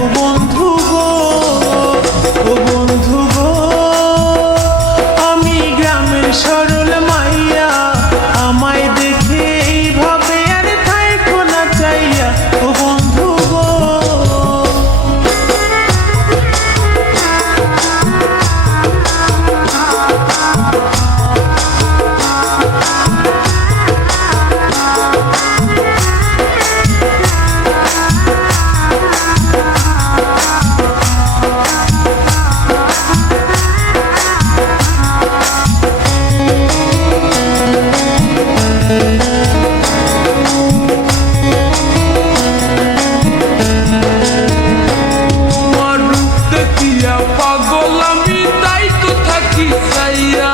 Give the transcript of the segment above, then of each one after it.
ও বন্ধু গো, ও বন্ধু গো। আমি গ্রামের সরল মাইয়া, আমায় দেখে এইভাবে আর থাইকো না চাইয়া, ও বন্ধু গো। পাগল আমি তাই তো থাকি চাইয়া,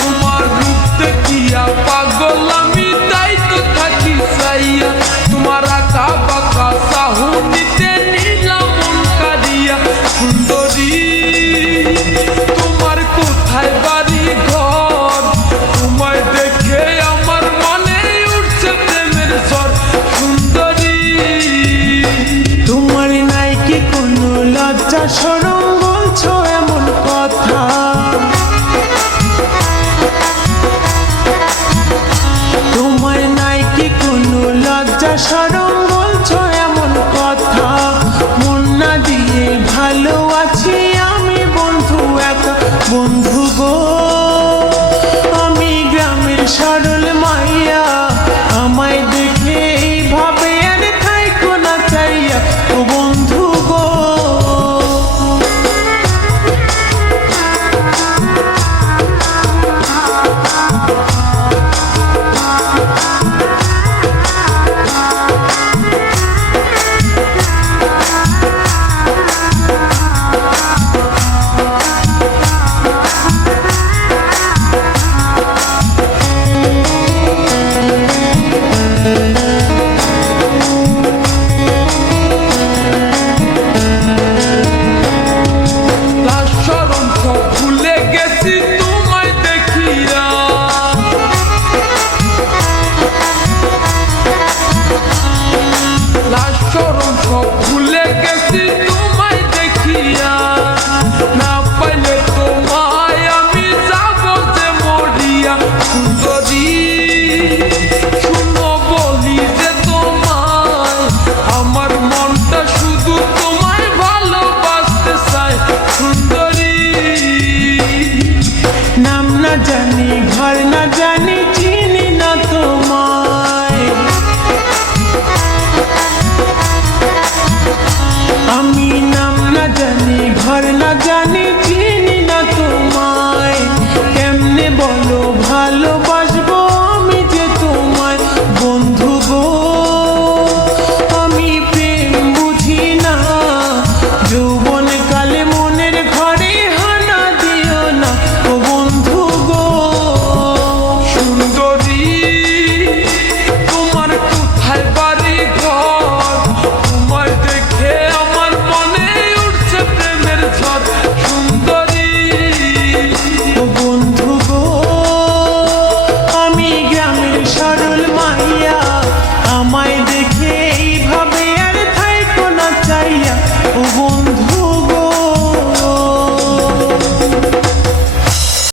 তোমার রূপ দেখিয়া পাগল আমি তাই তো থাকি চাইয়া। তোমার আঁকা বাঁকা চাহনিতে নিলাম মন কাঁদিয়া। সুন্দরী তোমার কোথায় বাড়ি ঘর, তোমায় দেখে আমার মনে উঠছে প্রেমের ঝড়। সুন্দরী তোমার নাই কি কোনো লজ্জা শরম, বলছো এমন কথা। তোমার নাই কি কোনো লজ্জা শরম, বলছো এমন কথা। মন না দিয়ে ভালো আছি আমি বন্ধু একা, বন্ধু গো। আমি গ্রামের সরল মাইয়া, আমায় দেখে এইভাবে আর থাইকো না চাইয়া, ও বন্ধু গো। ভুলে গেছি তোমায় দেখিয়া, না পাইলে তোমায় আমি যাব যে মরিয়া। সুন্দরী শুনো বলি যে তোমায়, আমার মনটা শুধু তোমায় ভালোবাসতে চায়। সুন্দরী নাম না জানি ঘর না জানি, চিনি না তোমায়। আমি নাম না জানি ঘর না জানি, চিনি না তোমায়। কেমনে বলো ভালোবাসবো আমি যে তোমায়, বন্ধু গো। আমি প্রেম বুঝি না, যৌবন কালে মনের ঘরে হানা দিও না, ও বন্ধু গো। সুন্দরী তোমার কোথায় বাড়ি ঘর, তোমায় দেখে আমার মনে উঠছে প্রেমের ঝড়। সুন্দরী ও বন্ধু গো। আমি গ্রামের সরল মাইয়া, আমায় দেখে এইভাবে আর থাইকো না চাইয়া, ও